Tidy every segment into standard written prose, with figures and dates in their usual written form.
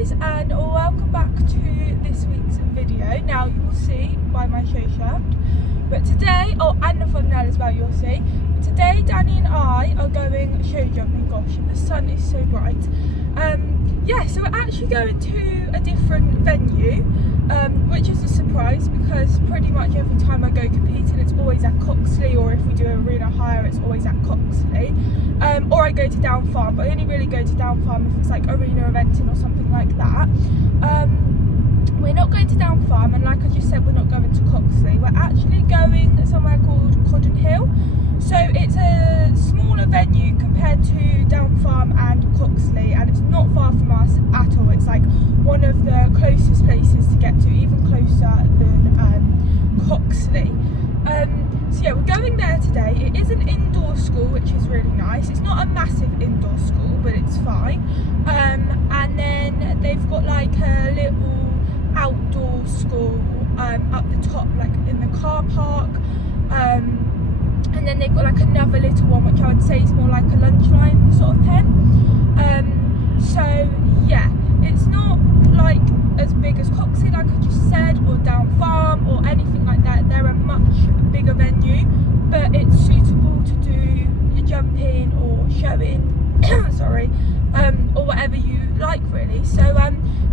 guys, and welcome back to this week's video. Now you will see by my show shirt, but today, and the thumbnail as well, you'll see. But today Danny and I are going show jumping. Gosh, the sun is so bright. Yeah, so we're actually going to a different venue, which is a surprise because pretty much every time I go competing it's always at Coxley, or if we do arena hire it's always at Coxley, or I go to Down Farm, but I only really go to Down Farm if it's like arena eventing or something like that. We're not going to Down Farm, and like I just said, we're not going to Coxley. We're actually going somewhere called Codden Hill. So it's a smaller venue compared to Down Farm and Coxley, and it's not far from us at all. It's like one of the closest places to get to, even closer than Coxley. So yeah, we're going there today. It is an indoor school, which is really nice. It's not a massive indoor school, but it's fine. And then they've got like a little outdoor school up the top, like in the car park. And then they've got like another little one, which I would say is more like a lunch line sort of pen. So yeah, it's not like as big as Coxley, like I just said, or Down Farm or anything like that. They're a much bigger venue, but it's suitable to do your jumping or showing, sorry, or whatever you like really. So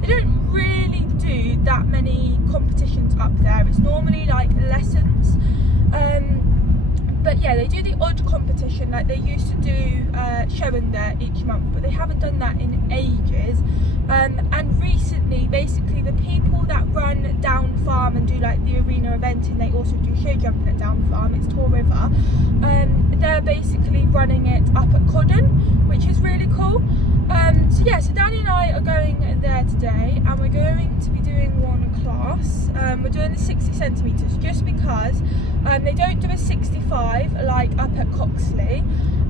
they don't really do that many competitions up there. It's normally like lessons. But yeah, they do the odd competition, like they used to do showing there each month, but they haven't done that in ages. And recently, basically the people that run Down Farm and do like the arena eventing, they also do show jumping at Down Farm, it's Tor River. They're basically running it up at Codden, which is really cool. So yeah, so Danny and I are going there today, and we're going to be doing one class. We're doing the 60 centimetres just because they don't do a 65 like up at Coxley,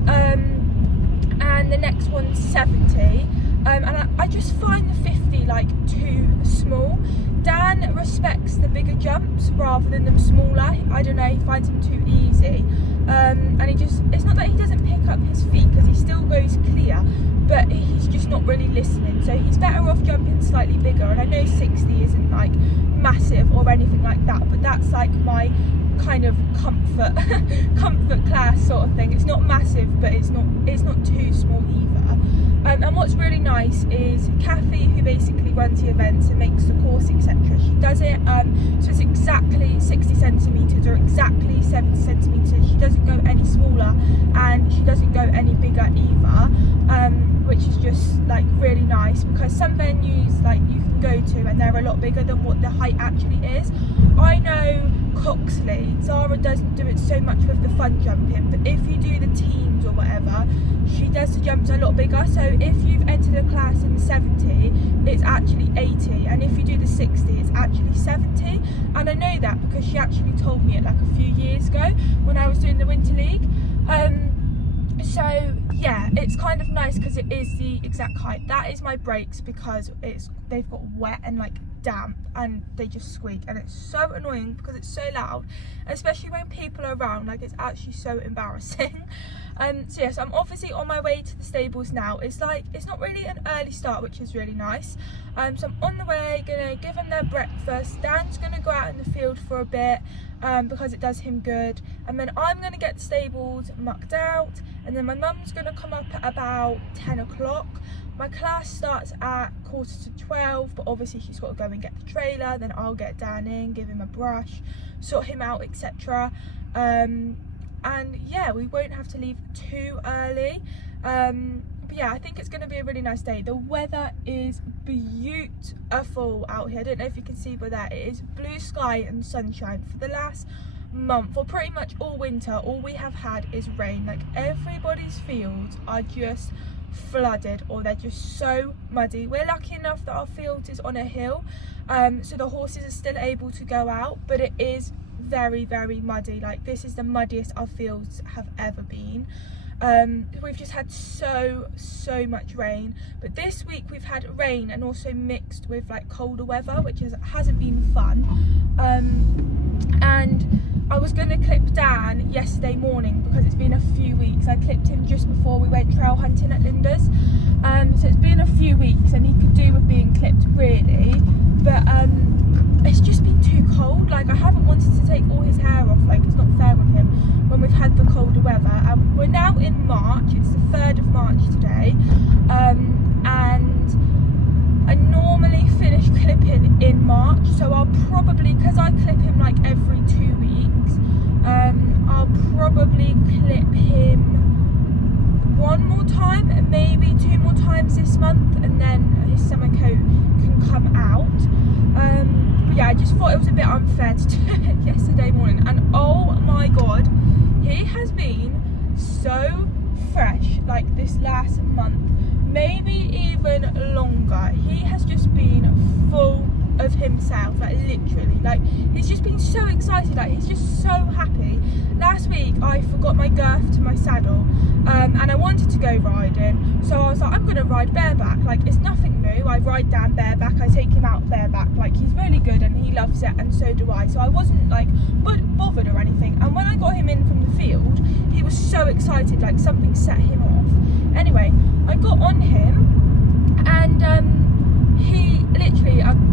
and the next one's 70, and I just find the 50 like too small. Dan respects the bigger jumps rather than them smaller. I don't know, he finds them too easy, and it's not that he doesn't pick up his feet, because he still goes clear, but he's just not really listening, so he's better off jumping slightly bigger. And I know 60 isn't like massive or anything like that, but that's like my kind of comfort class sort of thing. It's not massive, but it's not too small either. And what's really nice is Kathy, who basically runs the events and makes the course, etc., she does it so it's exactly 60 centimetres or exactly 70 centimetres. She doesn't go any smaller and she doesn't go any bigger either, which is just like really nice, because some venues like you can go to and they're a lot bigger than what the height actually is. I know Coxley, Zara doesn't do it so much with the fun jumping, but if you do the teams or whatever, she does the jumps a lot bigger. So if you've entered a class in 70, it's actually 80, and if you do the 60, it's actually 70. And I know that because she actually told me it like a few years ago when I was doing the Winter League. So yeah, it's kind of nice because it is the exact height. That is my brakes, because they've got wet and like damp, and they just squeak, and it's so annoying because it's so loud, especially when people are around. Like, it's actually so embarrassing. So yes, I'm obviously on my way to the stables now. It's not really an early start, which is really nice. So I'm on the way, gonna give them their breakfast. Dan's gonna go out in the field for a bit because it does him good, and then I'm gonna get the stables mucked out, and then my mum's gonna come up at about 10 o'clock. My class starts at 11:45, but obviously she's got to go and get the trailer. Then I'll get Dan in, give him a brush, sort him out, etc. And yeah, we won't have to leave too early. But yeah, I think it's going to be a really nice day. The weather is beautiful out here. I don't know if you can see, but there it is, blue sky and sunshine. For the last month, or pretty much all winter, all we have had is rain. Like, everybody's fields are just flooded, or they're just so muddy. We're lucky enough that our field is on a hill, so the horses are still able to go out, but it is very, very muddy. Like, this is the muddiest our fields have ever been. We've just had so much rain, but this week we've had rain and also mixed with like colder weather, which hasn't been fun. And I was going to clip Dan yesterday morning because it's been a few weeks. I clipped him just before we went trail hunting at Linda's, so it's been a few weeks and he could do with being clipped take all his hair off, like it's not fair with him when we've had the colder weather. We're now in March, it's the 3rd of March today, and I normally finish clipping in March, so I'll probably, because I clip him like every 2 weeks, I'll probably clip him one more time, maybe 2 more times this month, and then his summer coat can come out. But yeah, I just thought it was a bit unfair to do it yesterday morning, and oh my god, he has been so fresh like this last month, maybe even longer. He has just been full of himself, like literally, like he's just been so excited, like he's just so happy. Last week I forgot my girth to my saddle, and I wanted to go riding, so I was like, I'm gonna ride bareback, like it's nothing new. I ride down bareback, I take him out bareback, like he's really good and he loves it, and so do I, so I wasn't like bothered or anything. And when I got him in from the field, he was so excited, like something set him off. Anyway, I got on him, and I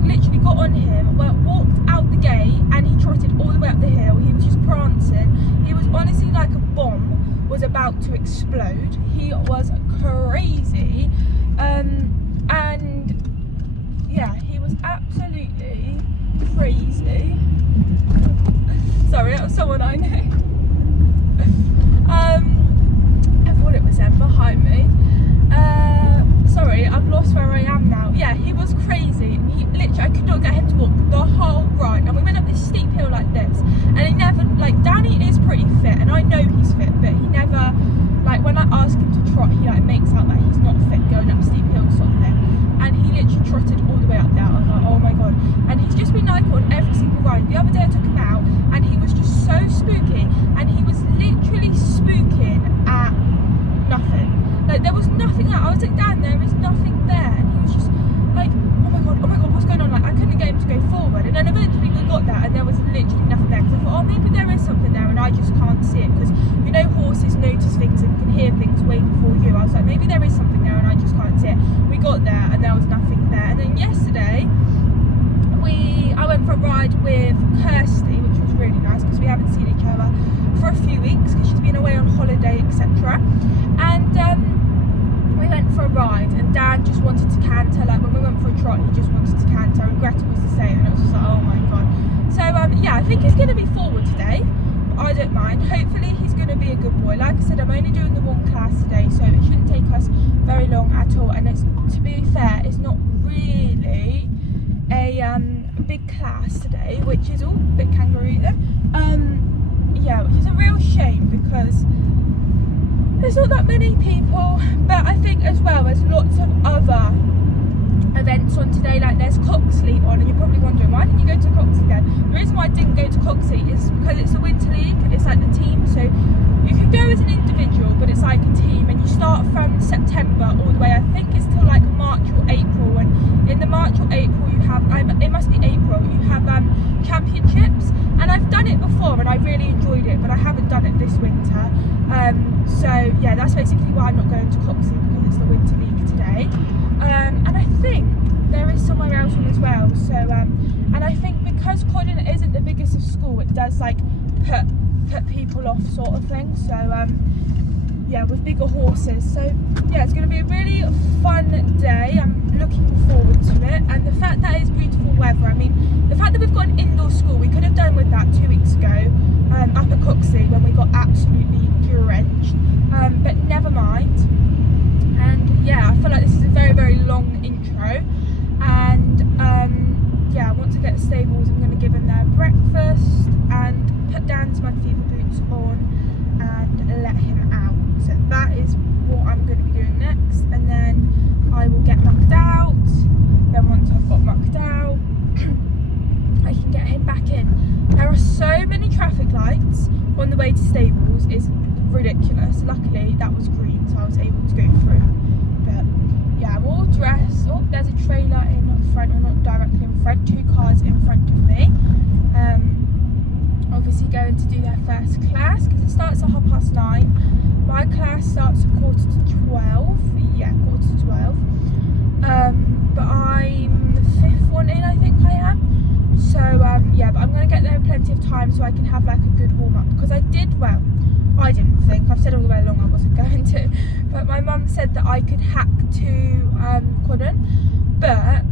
literally got on him, walked out the gate, and he trotted all the way up the hill. He was just prancing. He was honestly like a bomb was about to explode. He was crazy, and yeah, he was absolutely crazy. Sorry, that was someone I knew. I thought it was them behind me. Sorry, I've lost where I am now. Yeah, he was crazy. He literally, I could not get him to walk the whole ride. And we went up this steep hill like this, and he never, like, Danny is pretty fit, and I know he's fit, but he never, like, when I ask him to trot, he like makes out like he's not fit going up steep hills sort of thing. And he literally trotted all the way up there. I was like, oh my god. And he's just been like on every single ride. The other day I took him out, and he was just so spooky, and he was literally spooking at nothing. Like there was nothing there. I was like, Dan, there is nothing there, and he was just like, oh my god, what's going on? Like I couldn't get him to go forward, and then eventually we got there, and there was literally nothing there. Because I thought, oh, maybe there is something there, and I just can't see it. Because you know, horses notice things and can hear things way before you. I was like, maybe there is something there, and I just can't see it. We got there, and there was nothing there. And then yesterday, I went for a ride with Kirsty, which was really nice because we haven't seen each other for a few weeks because she's been away on holiday, etc. And we went for a ride, and Dan just wanted to canter. Like when we went for a trot, he just wanted to canter, and Greta was the same, and it was just like, oh my god. So yeah, I think he's going to be forward today, but I don't mind. Hopefully he's going to be a good boy. Like I said, I'm only doing the one class today, so it shouldn't take us very long at all. And it's, to be fair, it's not really a big class today, which is all a bit kangaroo then. Yeah, which is a real shame because there's not that many people, but I think as well there's lots of other events on today. Like there's Coxley on, and you're probably wondering, why didn't you go to Coxley then? The reason why I didn't go to Coxley is because it's a winter league, it's like the team, so you can go as an individual, but it's like a team, and you start from September all the way, I think it's till like March or April, and in the March or April you have, it must be April, you have championships, and I've done it before and I really enjoyed it, but I haven't done it this winter. So yeah, that's basically why I'm not going to Coxley, because it's the winter league today. And I think there is somewhere else on as well. So and I think because Croydon isn't the biggest of school, it does like put people off sort of thing. So yeah, with bigger horses. So yeah, it's going to be a really fun day. I'm looking forward to it, and the fact that it's beautiful weather. I mean, the fact that we've got an indoor school, we could have done with that 2 weeks ago up at Coxley when we got absolutely drenched, but never mind. And yeah, I feel like this is a very, very long intro, and yeah, I want to get the stables. I'm going to give them their breakfast and put Dan's mud fever boots on and let him out. So that is what I'm going to be doing next, and then I will get mucked out. Then once I've got mucked out, I can get him back in. There are so many traffic lights on the way to stables, it's ridiculous. Luckily that was green, so I was able to go through. But yeah, I'm all dressed. Oh, there's a trailer in front, or not directly in front, 2 cars in front of me. Obviously going to do their first class because it starts at 9:30. My class starts at 11:45. Yeah, 11:45. But I'm the 5th one in, I think I am. So yeah, but I'm going to get there and play plenty of time so I can have like a good warm up, because I didn't think, I've said all the way along I wasn't going to, but my mum said that I could hack to Quadrant, but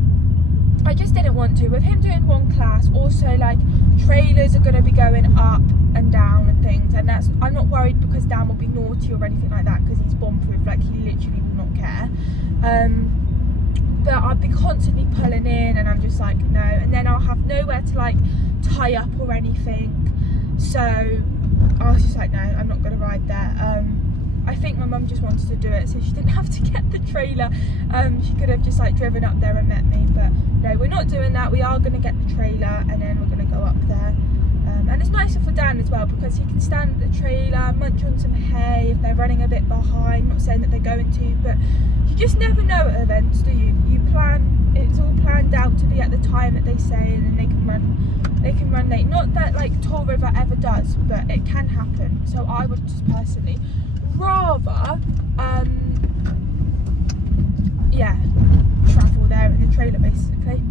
I just didn't want to. With him doing one class, also like trailers are going to be going up and down and things, and I'm not worried because Dan will be naughty or anything like that, because he's bomb-proof, like he literally will not care. But I'd be constantly pulling in, and I'm just like, no, and then I'll have nowhere to like tie up or anything, so I was just like, no, I'm not going to ride there. I think my mum just wanted to do it so she didn't have to get the trailer. She could have just like driven up there and met me, but no, we're not doing that. We are going to get the trailer and then we're going to go up there. And it's nicer for Dan as well, because he can stand at the trailer, munch on some hay if they're running a bit behind. Not saying that they're going to, but you just never know at events, do you? It's all planned out to be at the time that they say, and then they can run late. Not that like Tour River ever does, but it can happen. So I would just personally rather travel there in the trailer basically,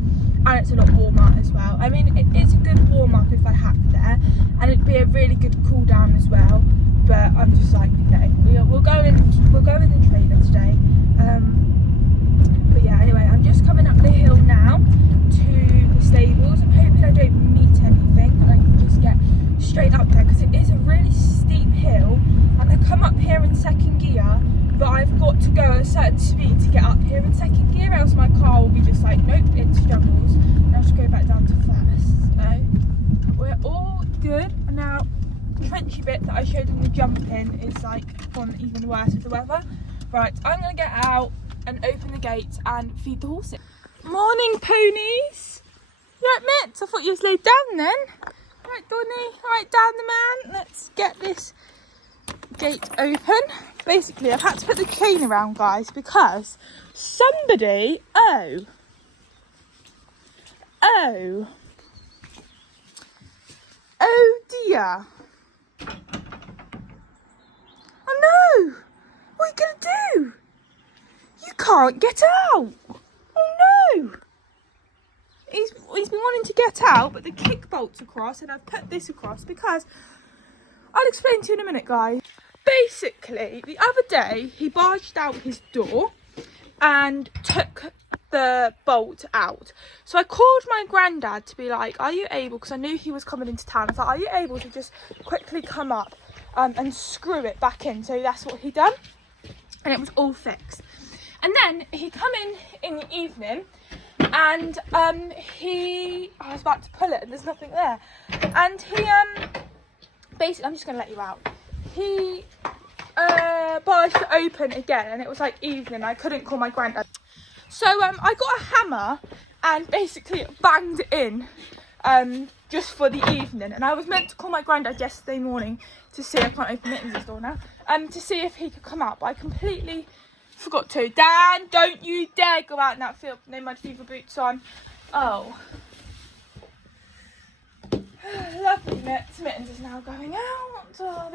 and it's a lot warmer as well. I mean, it's a good warm up if I hack there, and it'd be a really good cool down as well, but I'm just like, no, we'll go in the trailer today. But yeah, anyway, I'm just coming up the hill now to the stables. I'm hoping I don't meet anything and I can just get straight up there, because it is a really steep hill, and I come up here in second gear, but I've got to go at a certain speed to get up here in second gear, else my car will be just like, nope, it struggles, and I'll just go back down to first. So we're all good. And now the trenchy bit that I showed in the jump in is like gone even worse with the weather. Right, I'm gonna get out and open the gates and feed the horses. Morning, ponies. You right, Mitts? I thought you was laid down then. Right, Donny. Right, down the man. Let's get this gate open. Basically, I've had to put the chain around, guys, because somebody, oh dear. Oh no, what are you gonna do? You can't get out. Oh no. He's been wanting to get out, but the kick bolt's across, and I've put this across because I'll explain to you in a minute, guys. Basically, the other day he barged out his door and took the bolt out. So I called my granddad to be like, are you able, because I knew he was coming into town, I thought, are you able to just quickly come up and screw it back in? So that's what he done, and it was all fixed. And then he come in the evening, and I was about to pull it and there's nothing there, and he basically, I'm just gonna let you out, he barged it open again, and it was like evening. I couldn't call my granddad, so I got a hammer and basically banged it in just for the evening. And I was meant to call my granddad yesterday morning to see, I can't open Mittens' door now, to see if he could come out, but I completely forgot to. Dan, don't you dare go out in that field, no mud fever boots on. Oh, lovely. Mittens is now going out. Oh,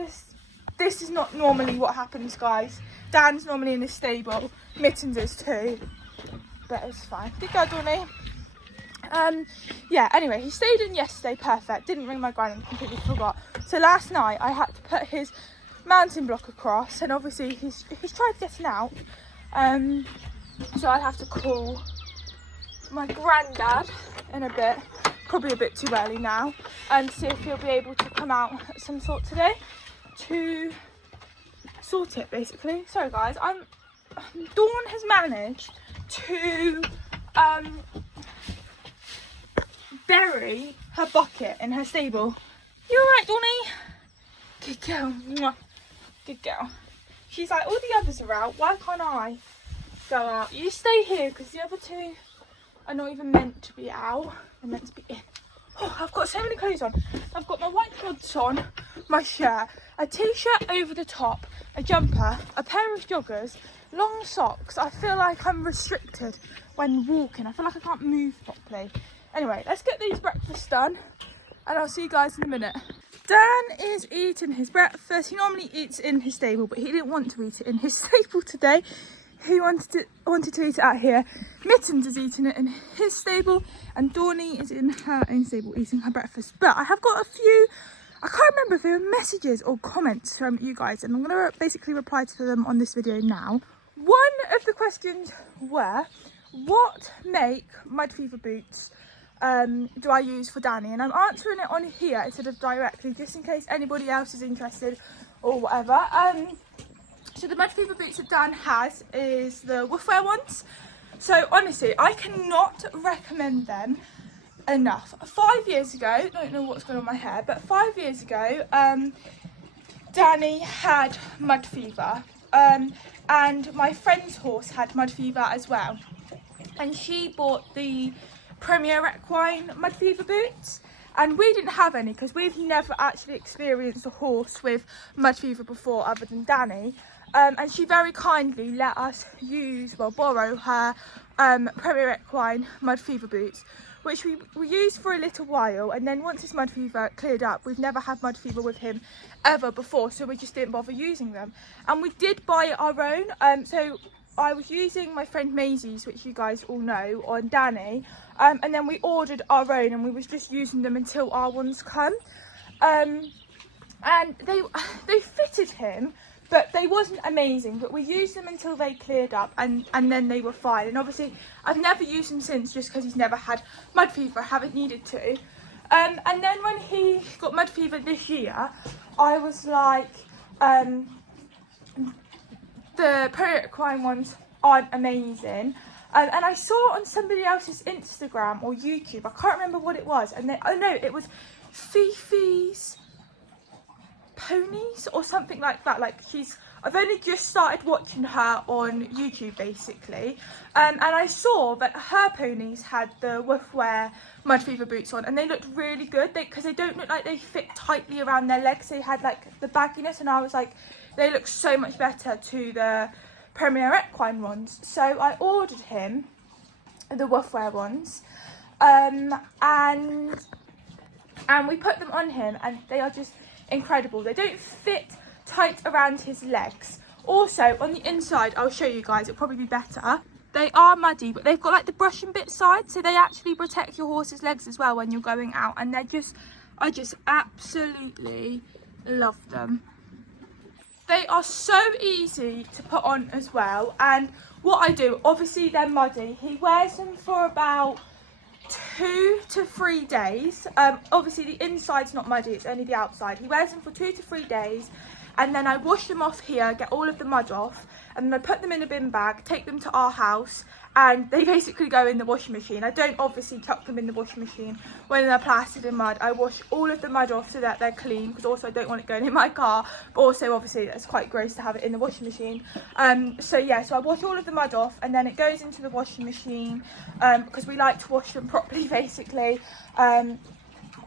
this is not normally what happens, guys. Dan's normally in the stable, Mittens is too, but it's fine. Good girl, Donny. Yeah, anyway, he stayed in yesterday, perfect. Didn't ring my granddad, completely forgot. So last night I had to put his mountain block across, and obviously he's tried getting out, so I'll have to call my granddad in a bit, probably a bit too early now, and see if he'll be able to come out at some sort today to sort it, basically. Sorry guys, Dawn has managed to bury her bucket in her stable. You alright, Dawny? Good girl. Mwah. Good girl. She's like, all the others are out, why can't I go out? You stay here, because the other two are not even meant to be out, they're meant to be in. Oh, I've got so many clothes on. I've got my white cloths on, my shirt, a t-shirt over the top, a jumper, a pair of joggers, long socks. I feel like I'm restricted when walking. I feel like I can't move properly. Anyway, let's get these breakfasts done, and I'll see you guys in a minute. Dan is eating his breakfast. He normally eats in his stable, but he didn't want to eat it in his stable today. he wanted to eat it out here. Mittens is eating it in his stable, and Dawny is in her own stable eating her breakfast. But I have got a few, I can't remember if they were messages or comments from you guys, and I'm going to basically reply to them on this video now. One of the questions were, what make mud fever boots do I use for Danny? And I'm answering it on here instead of directly, just in case anybody else is interested or whatever. So the mud fever boots that Dan has is the Woofwear ones. So honestly, I cannot recommend them enough. 5 years ago, don't know what's going on with my hair, but 5 years ago, Danny had mud fever, and my friend's horse had mud fever as well. And she bought the Premier Equine mud fever boots, and we didn't have any because we've never actually experienced a horse with mud fever before other than Danny. And she very kindly let us borrow her Premier Equine mud fever boots, which we used for a little while, and then once his mud fever cleared up, we've never had mud fever with him ever before, so we just didn't bother using them. And we did buy our own, so I was using my friend Maisie's, which you guys all know, on Danny, and then we ordered our own, and we was just using them until our ones come. And they fitted him, but they wasn't amazing, but we used them until they cleared up, and then they were fine. And obviously I've never used them since, just because he's never had mud fever, I haven't needed to. And then when he got mud fever this year, I was like, the Premier Equine ones aren't amazing. And I saw on somebody else's Instagram or YouTube, I can't remember what it was, and they, oh no, it was Fifi's Ponies or something like that. Like, I've only just started watching her on YouTube basically, and I saw that her ponies had the Woofwear mud fever boots on, and they looked really good because they don't look like they fit tightly around their legs. They had like the bagginess, and I was like, they look so much better to the Premier Equine ones. So I ordered him the Woofwear ones, and we put them on him, and they are just incredible. They don't fit tight around his legs. Also on the inside, I'll show you guys, it'll probably be better, they are muddy, but they've got like the brushing bit side, so they actually protect your horse's legs as well when you're going out, and I just absolutely love them. They are so easy to put on as well, and what I do, obviously they're muddy, he wears them for about 2 to 3 days. Obviously the inside's not muddy, it's only the outside. He wears them for 2 to 3 days, and then I wash them off here, get all of the mud off, and then I put them in a bin bag, take them to our house, and they basically go in the washing machine. I don't obviously chuck them in the washing machine when they're plastered in mud. I wash all of the mud off so that they're clean, because also I don't want it going in my car, but also obviously it's quite gross to have it in the washing machine. So yeah, so I wash all of the mud off, and then it goes into the washing machine, because we like to wash them properly basically.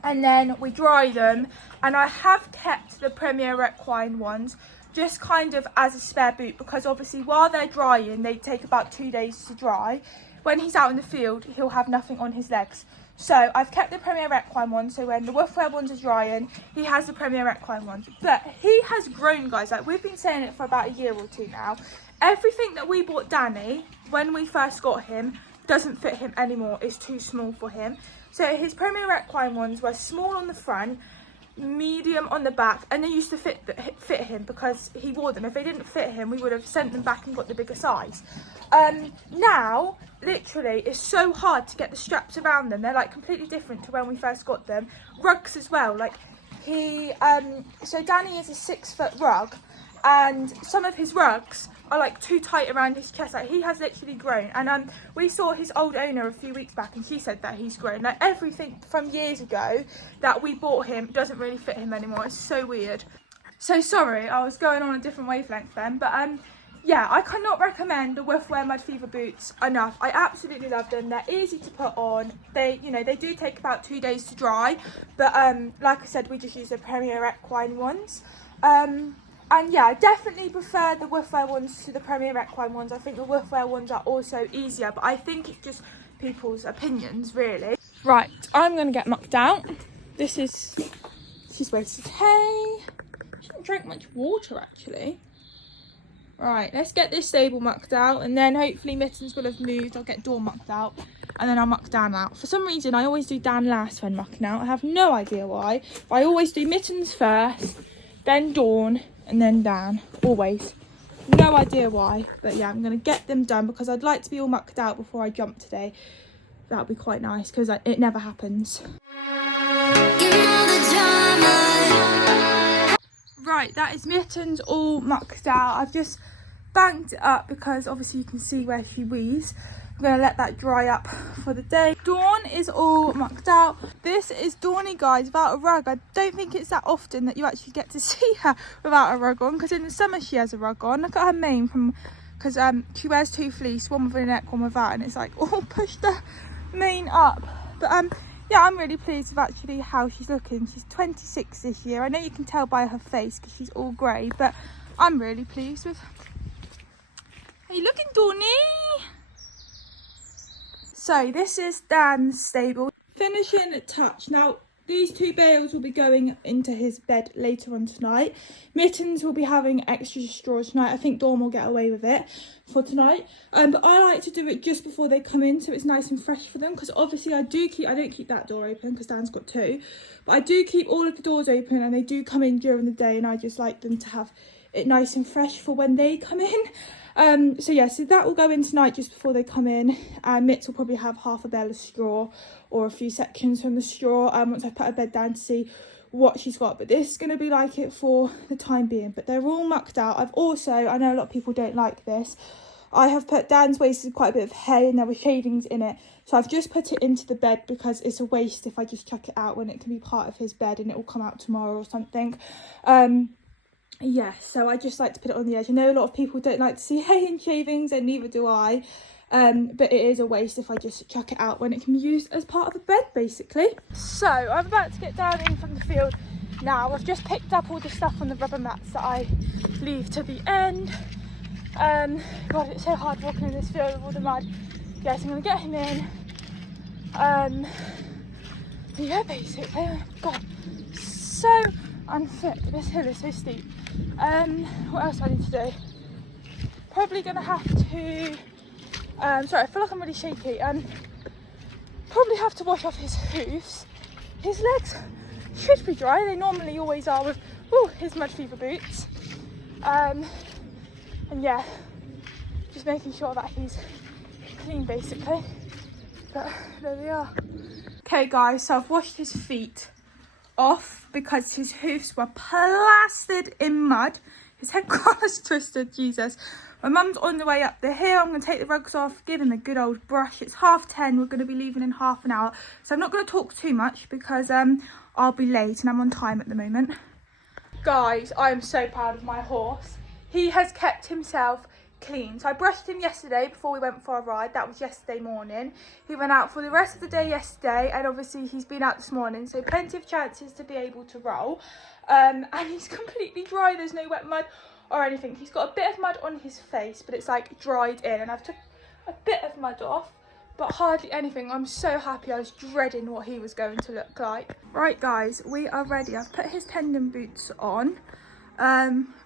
And then we dry them, and I have kept the Premier Equine ones just kind of as a spare boot, because obviously while they're drying they take about 2 days to dry. When he's out in the field he'll have nothing on his legs, so I've kept the Premier Equine ones, so when the Woofwear ones are drying he has the Premier Equine ones. But he has grown, guys, like we've been saying it for about a year or two now. Everything that we bought Danny when we first got him doesn't fit him anymore, it's too small for him. So his Premier Equine ones were small on the front, medium on the back, and they used to fit him because he wore them. If they didn't fit him, we would have sent them back and got the bigger size. Now literally it's so hard to get the straps around them. They're like completely different to when we first got them. Rugs as well, like so Danny is a 6 foot rug, and some of his rugs are like too tight around his chest. Like he has literally grown, and we saw his old owner a few weeks back and she said that he's grown. Like everything from years ago that we bought him doesn't really fit him anymore. It's so weird. So sorry, I was going on a different wavelength then, but yeah, I cannot recommend the Woofwear mud fever boots enough. I absolutely love them. They're easy to put on. They, you know, they do take about 2 days to dry, but like I said, we just use the Premier Equine ones. And yeah, I definitely prefer the Woofwear ones to the Premier Equine ones. I think the Woofwear ones are also easier, but I think it's just people's opinions, really. Right, I'm going to get mucked out. She's wasted hay. She didn't drink much water, actually. Right, let's get this stable mucked out, and then hopefully Mittens will have moved. I'll get Dawn mucked out, and then I'll muck Dan out. For some reason, I always do Dan last when mucking out. I have no idea why, but I always do Mittens first, then Dawn, and then Dan. Always. No idea why, but yeah, I'm going to get them done because I'd like to be all mucked out before I jump today. That would be quite nice because it never happens. Right, that is Mittens all mucked out. I've just banked it up because obviously you can see where she wheezes. I'm going to let that dry up for the day. Dawn is all mucked out. This is Dawny, guys, without a rug. I don't think it's that often that you actually get to see her without a rug on, because in the summer she has a rug on. Look at her mane, because she wears 2 fleece, one with a neck, one without, and it's like all pushed the mane up. But yeah, I'm really pleased with actually how she's looking. She's 26 this year. I know you can tell by her face because she's all grey, but I'm really pleased with. How you looking, Dawny? So this is Dan's stable. Finishing touch. Now these 2 bales will be going into his bed later on tonight. Mittens will be having extra straw tonight. I think Dawn will get away with it for tonight. But I like to do it just before they come in, so it's nice and fresh for them. Because obviously I don't keep that door open because Dan's got 2. But I do keep all of the doors open, and they do come in during the day, and I just like them to have it nice and fresh for when they come in. So yeah, so that will go in tonight just before they come in. Mitts will probably have half a bale of straw or a few sections from the straw once I've put her bed down to see what she's got. But this is going to be like it for the time being. But they're all mucked out. I've also, I know a lot of people don't like this, I have put Dan's wasted quite a bit of hay and there were shavings in it. So I've just put it into the bed because it's a waste if I just chuck it out when it can be part of his bed and it will come out tomorrow or something. Yeah, so I just like to put it on the edge. I know a lot of people don't like to see hay and shavings, and neither do I. But it is a waste if I just chuck it out when it can be used as part of a bed, basically. So I'm about to get down in from the field now. I've just picked up all the stuff on the rubber mats that I leave to the end. God, it's so hard walking in this field with all the mud. Yes, I'm going to get him in. Yeah, basically. Oh, God, so unfit. This hill is so steep. What else do I need to do? Probably gonna have to sorry, I feel like I'm really shaky. Probably have to wash off his hoofs. His legs should be dry, they normally always are with his mud fever boots. And yeah, just making sure that he's clean basically. But there we are. Okay guys, so I've washed his feet off because his hoofs were plastered in mud. His head collar's twisted, Jesus. My mum's on the way up the hill. I'm going to take the rugs off, give him a good old brush. It's 10:30. We're going to be leaving in half an hour. So I'm not going to talk too much because I'll be late and I'm on time at the moment. Guys, I am so proud of my horse. He has kept himself clean. So I brushed him yesterday before we went for a ride. That was yesterday morning. He went out for the rest of the day yesterday, and obviously he's been out this morning, so plenty of chances to be able to roll. And he's completely dry. There's no wet mud or anything. He's got a bit of mud on his face, but it's like dried in, and I've took a bit of mud off, but hardly anything. I'm so happy. I was dreading what he was going to look like. Right guys, we are ready. I've put his tendon boots on,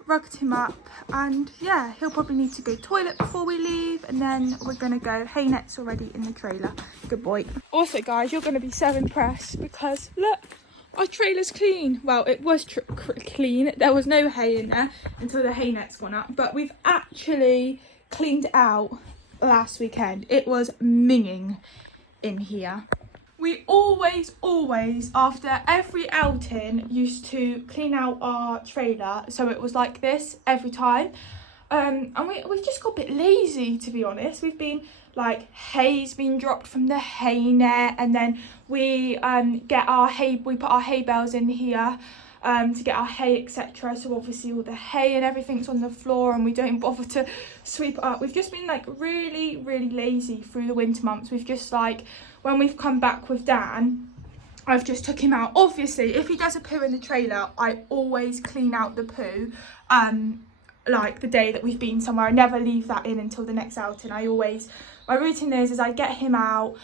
rugged him up, and yeah, he'll probably need to go toilet before we leave, and then we're gonna go. Hay net's already in the trailer. Good boy. Also guys, you're gonna be so impressed because look, our trailer's clean. Well, it was clean. There was no hay in there until the hay net's gone up, but we've actually cleaned it out last weekend. It was minging in here. We always, after every outing, used to clean out our trailer so it was like this every time. And we've just got a bit lazy, to be honest. We've been like, hay's been dropped from the hay net, and then we get our hay, we put our hay bales in here to get our hay, etc. So obviously all the hay and everything's on the floor, and we don't bother to sweep it up. We've just been like really lazy through the winter months. We've just like, when we've come back with Dan, I've just took him out. Obviously, if he does a poo in the trailer, I always clean out the poo like the day that we've been somewhere. I never leave that in until the next outing. I always, my routine is I get him out,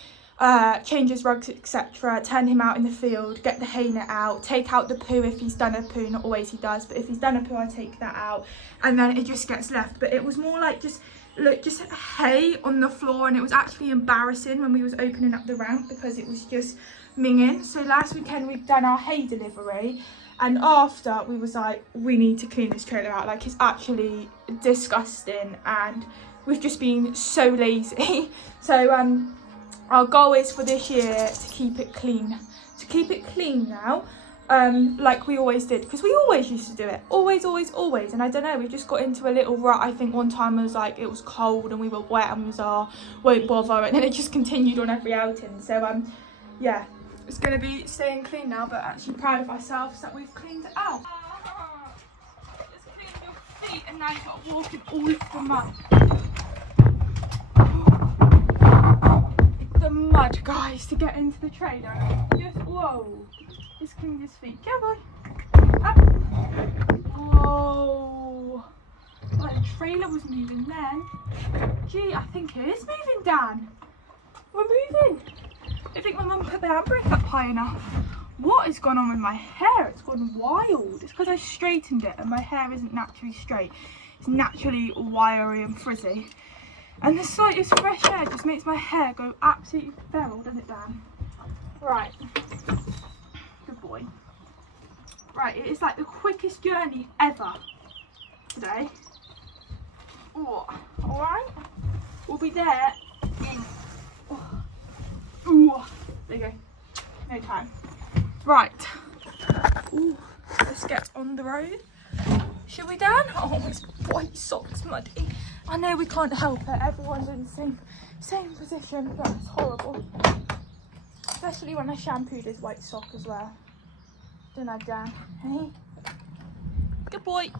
change his rugs, etc., turn him out in the field, get the hay net out, take out the poo if he's done a poo. Not always he does, but if he's done a poo I take that out, and then it just gets left. But it was more like just hay on the floor, and it was actually embarrassing when we was opening up the ramp because it was just minging. So last weekend we've done our hay delivery, and after we was like, we need to clean this trailer out. Like, it's actually disgusting, and we've just been so lazy. So our goal is for this year to keep it clean. Now, like we always did, because we always used to do it. Always. And I don't know, we just got into a little rut. I think one time it was like, it was cold and we were wet and we was, won't bother. And then it just continued on every outing. So, yeah, it's going to be staying clean now, but actually proud of ourselves that we've cleaned it out. Just clean your feet and now you've got to walk in all of the mud. The mud, guys, to get into the trailer. Just, whoa. Just clean his feet. Go, boy. Up. Whoa. Well, the trailer was moving then. Gee, I think it is moving, Dan. We're moving. I think my mum put the handbrake up high enough. What has gone on with my hair? It's gone wild. It's because I straightened it and my hair isn't naturally straight. It's naturally wiry and frizzy. And the slightest fresh air just makes my hair go absolutely feral, doesn't it, Dan? Right. Good boy. Right, it is like the quickest journey ever today. Oh, alright. We'll be there in... Oh. Ooh, there you go. No time. Right. Ooh, let's get on the road. Should we, Dan? Oh, it's white socks muddy. I know we can't help it. Everyone's in the same position, but it's horrible. Especially when I shampooed his white sock as well. Don't I, Dan? Hey? Good boy.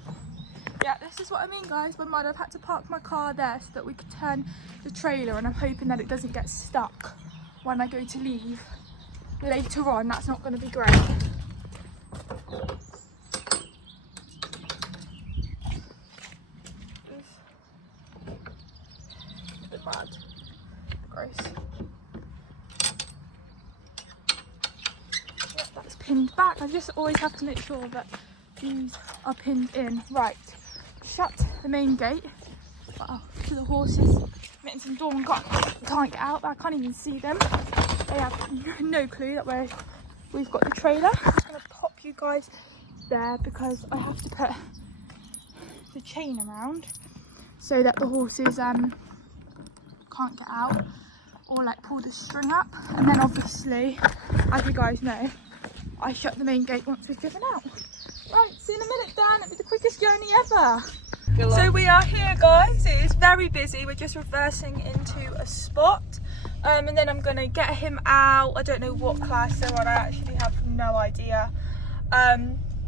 Yeah, this is what I mean, guys. By mud, I've had to park my car there so that we could turn the trailer, and I'm hoping that it doesn't get stuck when I go to leave later on. That's not going to be great. The mud. Gross. Yep, that's pinned back. I just always have to make sure that these are pinned in. Right. Shut the main gate. Wow, to the horses. Mittens and Dawn can't get out, but I can't even see them. They have no clue that we've got the trailer. I'm just going to pop you guys there because I have to put the chain around so that the horses can't get out, or like pull the string up. And then obviously, as you guys know, I shut the main gate once we've driven out. Right, see you in a minute, Dan. It'll be the quickest journey ever. So we are here, guys. It is very busy. We're just reversing into a spot, and then I'm gonna get him out. I don't know what class they're on. I actually have no idea.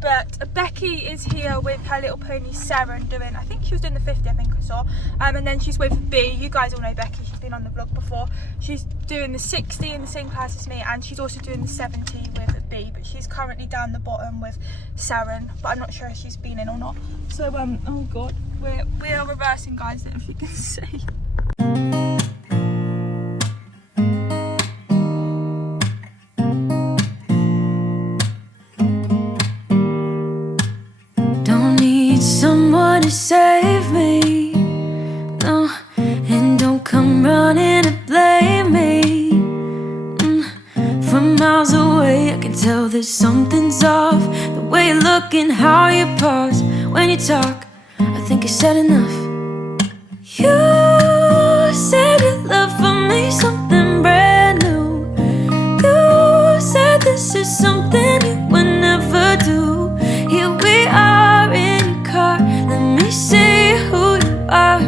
But Becky is here with her little pony Seren doing, I think she was doing the 50, I think I saw. And then she's with B. You guys all know Becky, she's been on the vlog before. She's doing the 60 in the same class as me, and she's also doing the 70 with B. But she's currently down the bottom with Seren, but I'm not sure if she's been in or not. So, oh God, we are reversing, guys, if you can see. Someone to save me, no, and don't come running to blame me. From miles away I can tell that something's off. The way you look and how you pause when you talk, I think I said enough. You said your love for me something brand new. You said this is something you would never do. Here we are in your car, let me see who you are,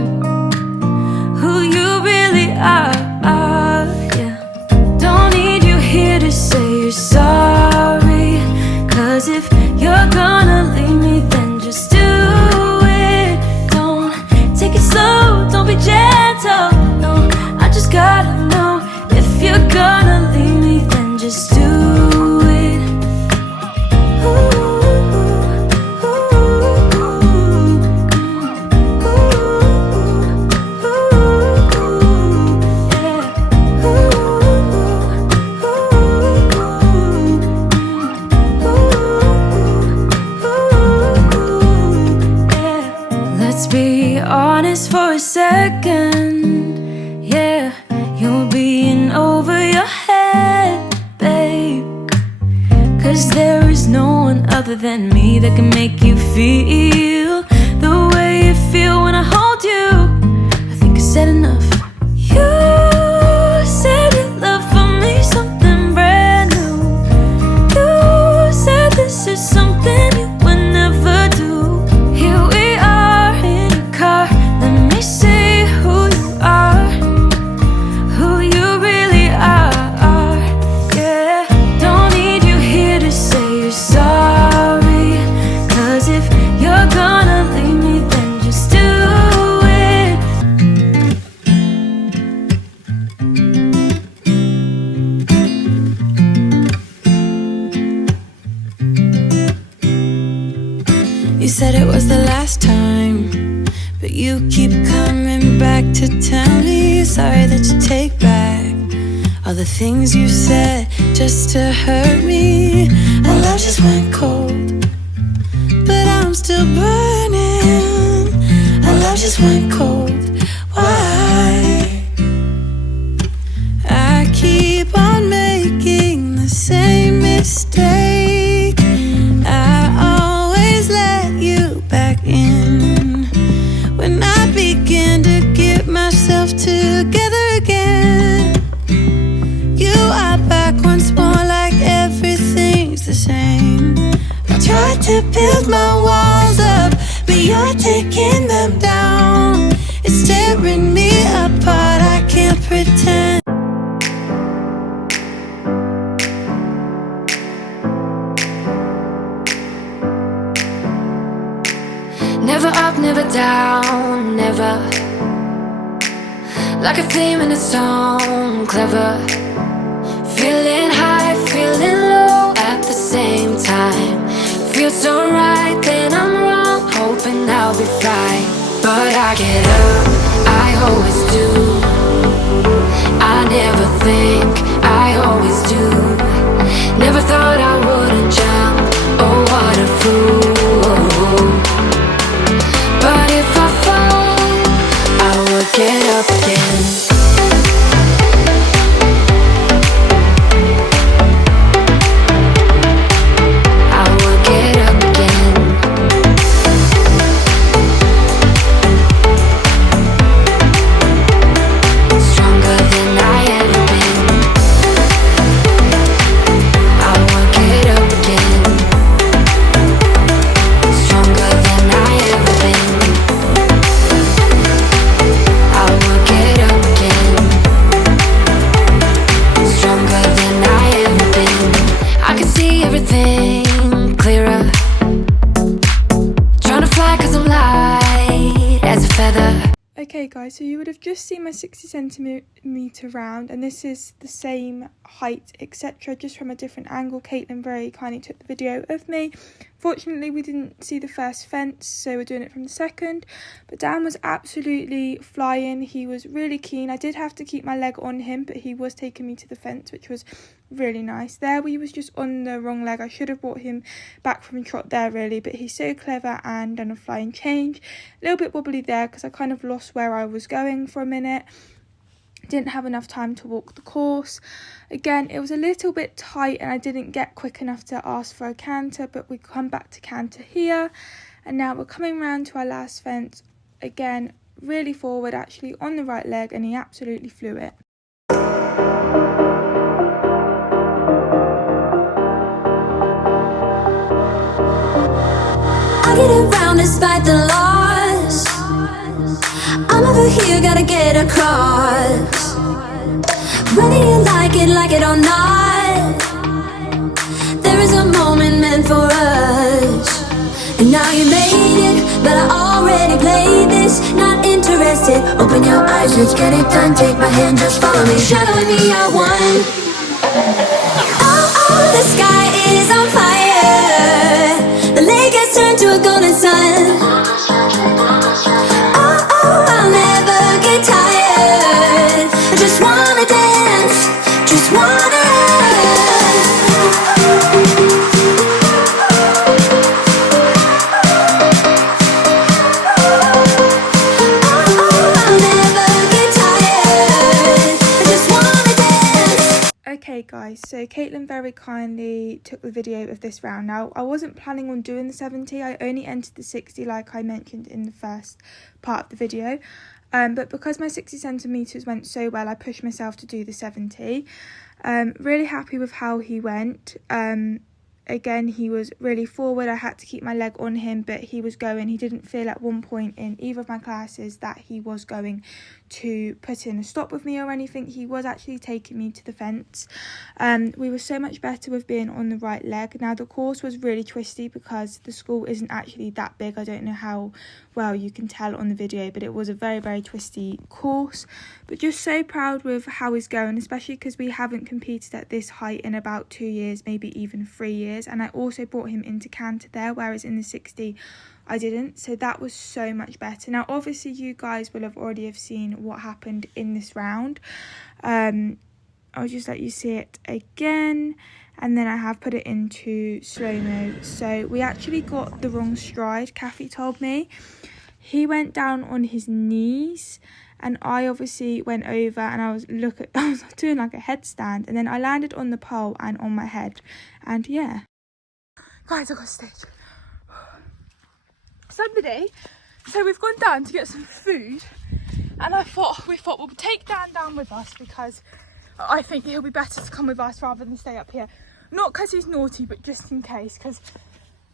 who you really are, yeah. Don't need you here to say you're sorry, 'cause if you're gonna leave me, then just do it. Don't take it slow, don't be gentle, no, I just gotta know. If you're gonna leave me, then just do it. Ooh. said it was the last time, but you keep coming back to tell me sorry that you take back all the things you said just to hurt me. Our love just went cold, but I'm still burning. Our love just went cold. Why? I keep on making the same mistake. I always let you back in when I begin to get myself together again. You are back once more, like everything's the same. I tried to build my walls up, but you're taking them down. It's tearing me apart, I can't pretend. Never up, never down, never. Like a theme in a song, clever. Feeling high, feeling low at the same time. Feels so right, then I'm wrong, hoping I'll be fine. But I get up, I always do. I never think, I always do. Never thought I wouldn't jump, oh what a fool. But if I fall, I will get up again. Okay guys, so you would have just seen my 60 centimetre round, and this is the same height etc, just from a different angle. Caitlin very kindly took the video of me. Fortunately we didn't see the first fence, so we're doing it from the second. But Dan was absolutely flying, he was really keen. I did have to keep my leg on him, but he was taking me to the fence, which was really nice. There we was just on the wrong leg. I should have brought him back from trot there really, but he's so clever and done a flying change. A little bit wobbly there because I kind of lost where I was going for a minute. Didn't have enough time to walk the course. Again, it was a little bit tight and I didn't get quick enough to ask for a canter, but we come back to canter here, and now we're coming round to our last fence. Again, really forward, actually on the right leg, and he absolutely flew it. I get around despite the loss. I'm over here, gotta get across. Whether you like it or not, there is a moment meant for us. And now you made it, but I already played this. Not interested, open your eyes, let's get it done. Take my hand, just follow me, shadowing me, I won. Oh, the sky is on fire. The lake has turned to a golden sun. Oh, I'll never get tired. I just wanna dance, just wanna Okay guys, so Caitlin very kindly took the video of this round. Now, I wasn't planning on doing the 70, I only entered the 60 like I mentioned in the first part of the video. But because my 60 centimetres went so well, I pushed myself to do the 70. Really happy with how he went. Again, he was really forward. I had to keep my leg on him, but he was going. He didn't feel at one point in either of my classes that he was going to put in a stop with me or anything. He was actually taking me to the fence. We were so much better with being on the right leg. Now, the course was really twisty because the school isn't actually that big. I don't know how well you can tell on the video, but it was a very, very twisty course. But just so proud with how he's going, especially because we haven't competed at this height in about 2 years, maybe even 3 years. And I also brought him into canter there, whereas in the 60 I didn't, so that was so much better. Now obviously you guys will have already have seen what happened in this round. I'll just let you see it again, and then I have put it into slow-mo. So we actually got the wrong stride, Kathy told me. He went down on his knees, and I obviously went over and I was doing like a headstand, and then I landed on the pole and on my head, and yeah. Guys, I got stage. So we've gone down to get some food, and we thought we'll take Dan down with us because I think he'll be better to come with us rather than stay up here. Not because he's naughty, but just in case, because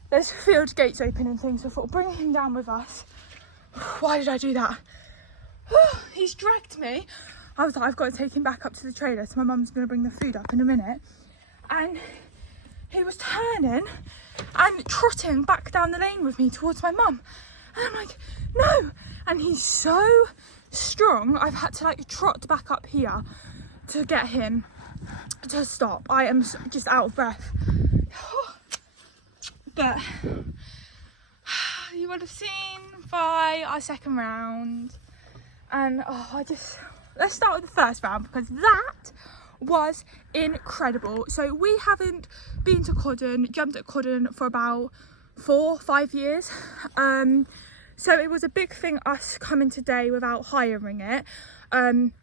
there's field gates open and things. So I thought, bring him down with us. Why did I do that? He's dragged me. I was like, I've got to take him back up to the trailer, so my mum's going to bring the food up in a minute. And he was turning and trotting back down the lane with me towards my mum. And I'm like, no. And he's so strong, I've had to like trot back up here to get him to stop. I am just out of breath. But you would have seen by our second round, and let's start with the first round because that was incredible. So we haven't been to Codden, jumped at Codden for about 4 or 5 years. So it was a big thing us coming today without hiring it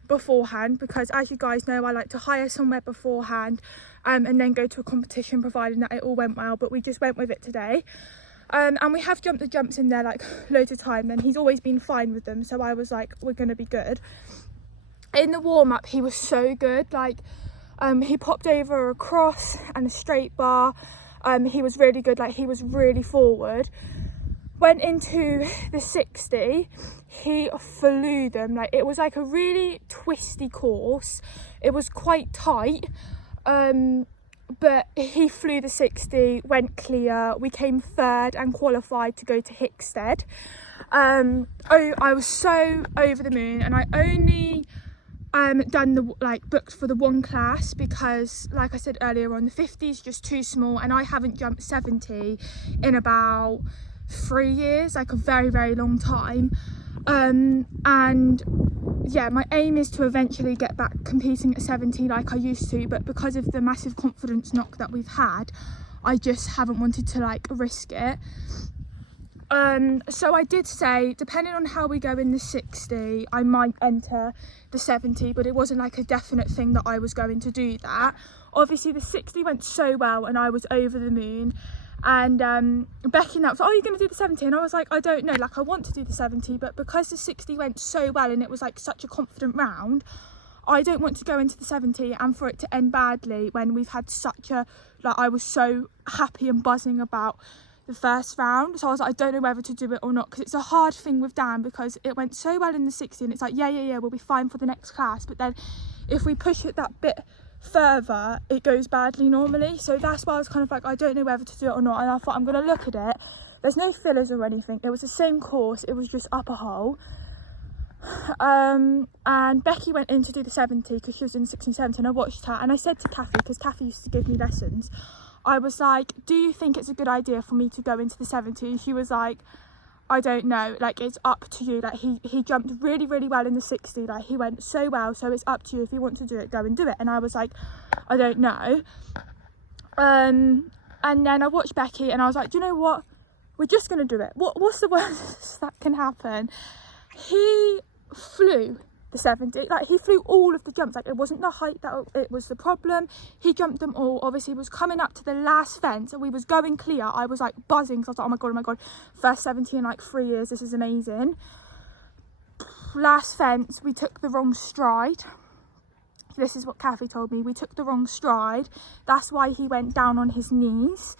beforehand, because as you guys know, I like to hire somewhere beforehand and then go to a competition providing that it all went well, but we just went with it today. And we have jumped the jumps in there like loads of time, and he's always been fine with them, so I was like, we're gonna be good. In the warm-up he was so good, like he popped over a cross and a straight bar. He was really good, like he was really forward. Went into the 60, he flew them. Like it was like a really twisty course, it was quite tight, but he flew the 60, went clear. We came third and qualified to go to Hickstead. I was so over the moon, and I only done the booked for the one class because, like I said earlier on, the 50 is just too small, and I haven't jumped 70 in about 3 years, like a very, very long time. And yeah, my aim is to eventually get back competing at 70 like I used to, but because of the massive confidence knock that we've had, I just haven't wanted to like risk it. So I did say, depending on how we go in the 60, I might enter the 70, but it wasn't like a definite thing that I was going to do that. Obviously the 60 went so well and I was over the moon, and Becky now was like, oh, you're going to do the 70? And I was like, I don't know, like I want to do the 70, but because the 60 went so well and it was like such a confident round, I don't want to go into the 70 and for it to end badly when we've had such a, like I was so happy and buzzing about the first round. So I was like, I don't know whether to do it or not, because it's a hard thing with Dan because it went so well in the 60 and it's like, yeah, we'll be fine for the next class, but then if we push it that bit further it goes badly normally. So that's why I was kind of like, I don't know whether to do it or not, and I thought I'm going to look at it. There's no fillers or anything, it was the same course, it was just up a hole. And Becky went in to do the 70 because she was in 60 and 70, and I watched her and I said to Kathy, because Kathy used to give me lessons, I was like, do you think it's a good idea for me to go into the 70? And she was like, I don't know, like it's up to you. Like he jumped really, really well in the 60, like he went so well, so it's up to you. If you want to do it, go and do it. And I was like, I don't know. And then I watched Becky and I was like, do you know what, we're just gonna do it. What's the worst that can happen? He flew the 70, like he flew all of the jumps, like it wasn't the height that it was the problem, he jumped them all. Obviously he was coming up to the last fence and we was going clear. I was like buzzing because I was like, oh my god, first 70 in like 3 years, this is amazing. Last fence, we took the wrong stride. This is what Kathy told me, we took the wrong stride, that's why he went down on his knees,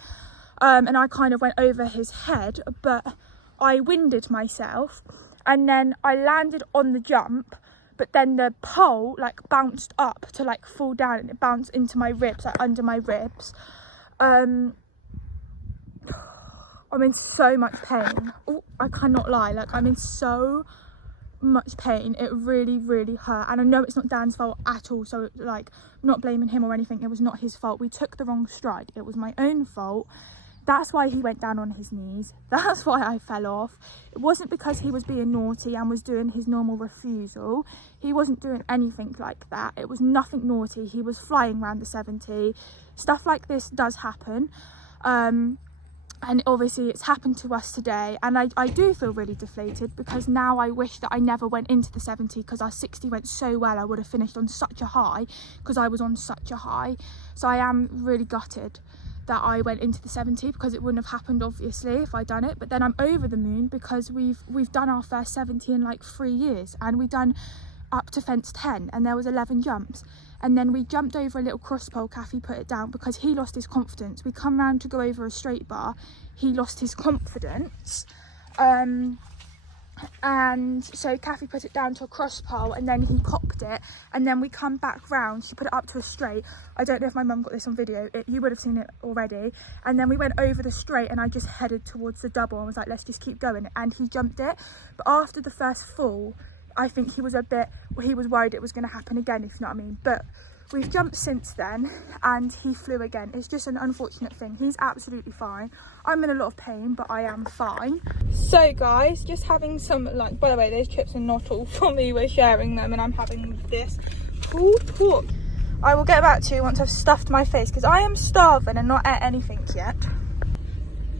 and I kind of went over his head, but I winded myself and then I landed on the jump, but then the pole like bounced up to like fall down and it bounced into my ribs, like under my ribs. I'm in so much pain. Ooh, I cannot lie, like I'm in so much pain. It really, really hurt, and I know it's not Dan's fault at all, so like I'm not blaming him or anything. It was not his fault. We took the wrong stride, it was my own fault. That's why he went down on his knees. That's why I fell off. It wasn't because he was being naughty and was doing his normal refusal. He wasn't doing anything like that. It was nothing naughty. He was flying around the 70. Stuff like this does happen. And obviously it's happened to us today, and I do feel really deflated, because now I wish that I never went into the 70, because our 60 went so well. I would have finished on such a high, because I was on such a high. So I am really gutted that I went into the 70, because it wouldn't have happened obviously if I'd done it. But then I'm over the moon, because we've done our first 70 in like 3 years, and we've done up to fence 10, and there was 11 jumps. And then we jumped over a little cross pole. Kathy put it down because he lost his confidence. We come round to go over a straight bar, he lost his confidence, and so Kathy put it down to a cross pole, and then he cocked it, and then we come back round, she put it up to a straight. I don't know if my mum got this on video, you would have seen it already. And then we went over the straight, and I just headed towards the double and was like, let's just keep going, and he jumped it. But after the first fall, I think he was he was worried it was going to happen again, if you know what I mean. But we've jumped since then, and he flew again. It's just an unfortunate thing. He's absolutely fine. I'm in a lot of pain, but I am fine. So guys, just having some lunch. By the way, those chips are not all for me, we're sharing them, and I'm having this pulled pork. I will get back to you once I've stuffed my face, because I am starving and not ate anything yet.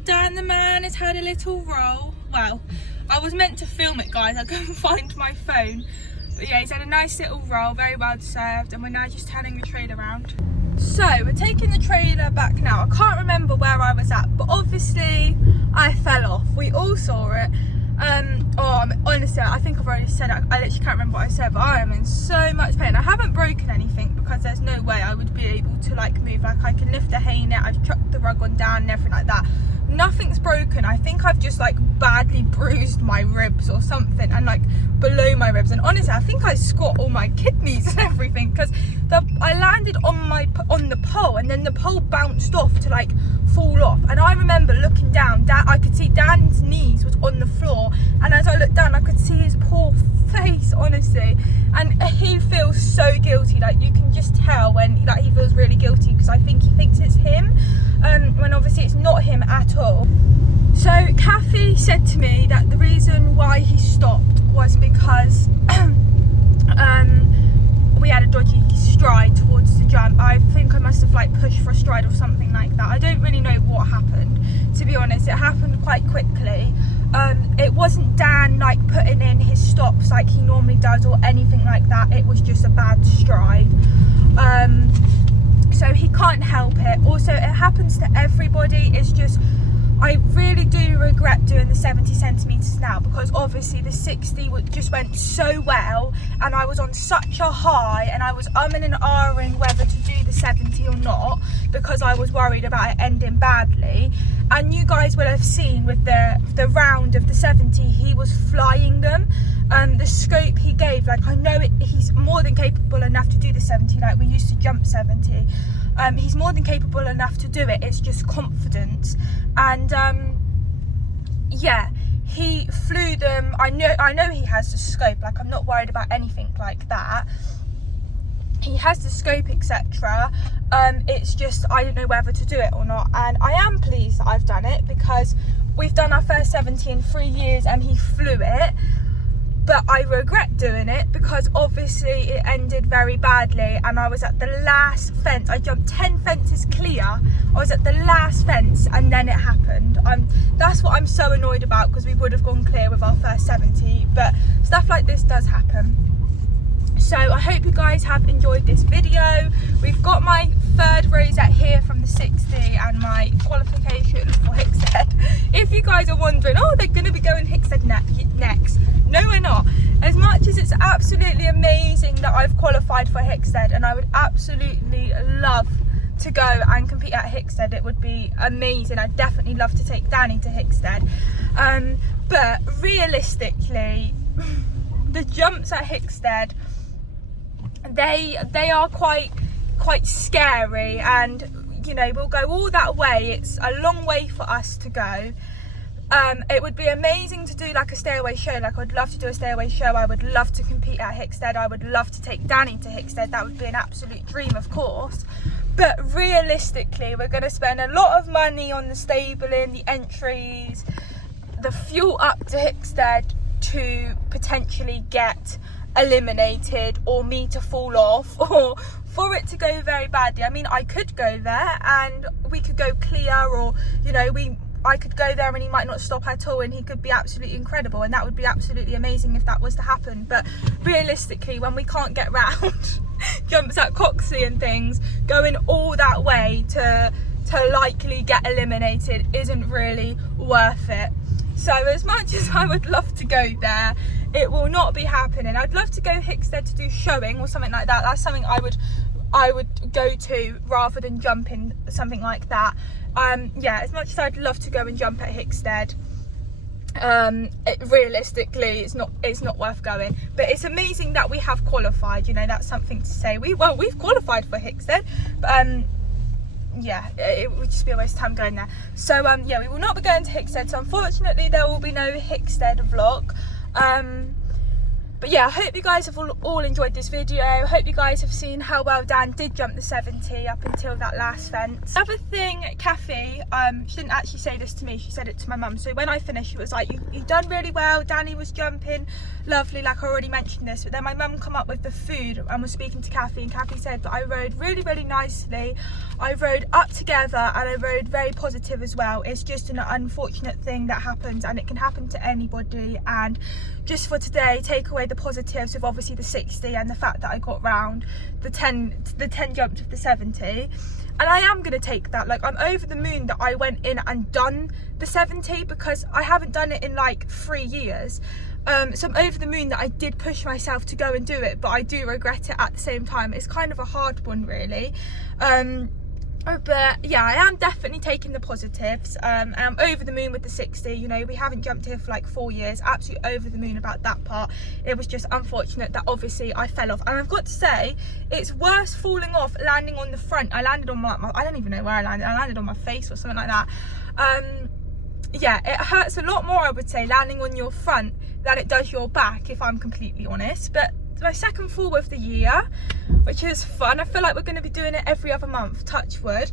Dan the man has had a little roll. Well, I was meant to film it, guys. I couldn't find my phone. But yeah, he's had a nice little roll, very well served, and we're now just turning the trailer around. So we're taking the trailer back now. I can't remember where I was at, but obviously I fell off. We all saw it. Honestly, I think I've already said it. I literally can't remember what I said, but I am in so much pain. I haven't broken anything, because there's no way I would be able to like move. Like, I can lift a hay net, I've chucked the rug on down and everything like that. Nothing's broken. I think I've just like badly bruised my ribs or something, and like below my ribs. And honestly, I think I squat all my kidneys and everything, because I landed on the pole, and then the pole bounced off to like fall off. And I remember looking down, I could see Dan's knees was on the floor, and as I looked down, I could see his poor face, honestly. And he feels so guilty. Like, you can just tell when like he feels really guilty, because I think he thinks it's him, when obviously it's not him at all. So Kathy said to me that the reason why he stopped was because we had a dodgy stride towards the jump. I think I must have like pushed for a stride or something like that. I don't really know what happened, to be honest. It happened quite quickly. It wasn't Dan like putting in his stops like he normally does or anything like that. It was just a bad stride. So he can't help it. Also, it happens to everybody. It's just, I really do regret doing the 70 centimetres now, because obviously the 60 just went so well, and I was on such a high, and I was umming and ahhing whether to do the 70 or not, because I was worried about it ending badly. And you guys will have seen with the round of the 70, he was flying them. The scope he gave, like, I know he's more than capable enough to do the 70, like we used to jump 70. He's more than capable enough to do it. It's just confidence. And yeah, he flew them. I know he has the scope. Like, I'm not worried about anything like that. He has the scope, etc. It's just, I don't know whether to do it or not. And I am pleased that I've done it, because we've done our first 70 in 3 years and he flew it. But I regret doing it, because obviously it ended very badly, and I was at the last fence. I jumped 10 fences clear. I was at the last fence, and then it happened. That's what I'm so annoyed about, because we would have gone clear with our first 70. But stuff like this does happen. So I hope you guys have enjoyed this video. We've got my third rosette here from the 60 and my qualification for Hickstead. If you guys are wondering, oh, they're going to be going Hickstead next. No, we're not. As much as it's absolutely amazing that I've qualified for Hickstead, and I would absolutely love to go and compete at Hickstead, it would be amazing. I'd definitely love to take Danny to Hickstead. But realistically, the jumps at Hickstead, they are quite scary, and you know, we'll go all that way. It's a long way for us to go. It would be amazing to do like a stay-away show. Like, I would love to do a stay-away show. I would love to compete at Hickstead. I would love to take Danny to Hickstead. That would be an absolute dream, of course. But realistically, we're going to spend a lot of money on the stabling, the entries, the fuel up to Hickstead to potentially get eliminated, or me to fall off, or for it to go very badly. I mean, I could go there and we could go clear, or you know, I could go there and he might not stop at all and he could be absolutely incredible, and that would be absolutely amazing if that was to happen. But realistically, when we can't get round jumps at Coxley and things, going all that way to likely get eliminated isn't really worth it. So as much as I would love to go there, it will not be happening. I'd love to go Hickstead to do showing or something like that. That's something I would go to rather than jumping, something like that. Yeah, as much as I'd love to go and jump at Hickstead, realistically it's not worth going. But it's amazing that we have qualified, you know, that's something to say. We've qualified for Hickstead, but yeah, it would just be a waste of time going there. So yeah, we will not be going to Hickstead, so unfortunately there will be no Hickstead vlog. But yeah, I hope you guys have all enjoyed this video. I hope you guys have seen how well Dan did jump the 70 up until that last fence. Another thing, Kathy, she didn't actually say this to me, she said it to my mum. So when I finished, she was like, you done really well, Danny was jumping lovely, like I already mentioned this. But then my mum come up with the food and was speaking to Kathy, and Kathy said that I rode really, really nicely. I rode up together and I rode very positive as well. It's just an unfortunate thing that happens, and it can happen to anybody. And just for today, take away the positives of obviously the 60 and the fact that I got round the 10 jumps of the 70, and I am going to take that. Like, I'm over the moon that I went in and done the 70, because I haven't done it in like 3 years. So I'm over the moon that I did push myself to go and do it, but I do regret it at the same time. It's kind of a hard one, really. But yeah, I am definitely taking the positives. I'm over the moon with the 60. You know, we haven't jumped here for like 4 years. Absolutely over the moon about that part. It was just unfortunate that obviously I fell off, and I've got to say, it's worse falling off landing on the front. I landed on my I don't even know where I landed on my face or something like that. Yeah, it hurts a lot more, I would say, landing on your front than it does your back, if I'm completely honest. But my second fall of the year, which is fun. I feel like we're going to be doing it every other month, touch wood.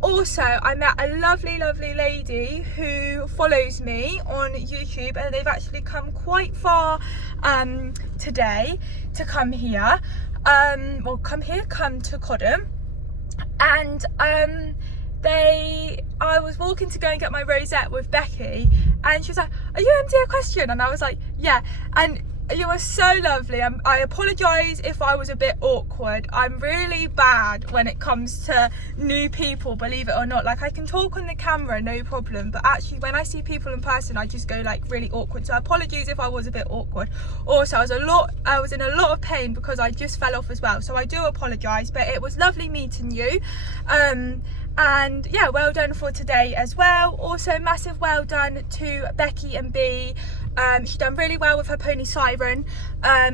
Also, I met a lovely lady who follows me on YouTube, and they've actually come quite far today to come here. Come to Codham. And I was walking to go and get my rosette with Becky, and she was like, "Are you MD Equestrian?" And I was like, "Yeah." And you were so lovely. I apologise if I was a bit awkward. I'm really bad when it comes to new people, believe it or not. Like, I can talk on the camera, no problem, but actually when I see people in person, I just go like really awkward. So apologies if I was a bit awkward. Also, I was in a lot of pain because I just fell off as well. So I do apologise, but it was lovely meeting you. And yeah, well done for today as well. Also, massive well done to Becky and B. She's done really well with her pony Siren.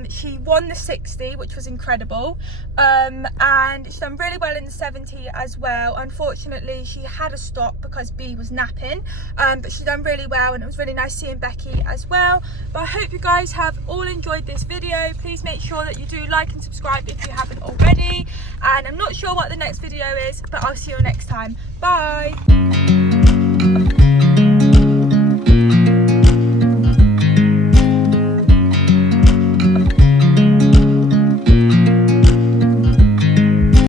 She won the 60, which was incredible. And she's done really well in the 70 as well. Unfortunately, she had a stop because B was napping. But she's done really well, and it was really nice seeing Becky as well. But I hope you guys have all enjoyed this video. Please make sure that you do like and subscribe if you haven't already. And I'm not sure what the next video is, but I'll see you next time. Bye.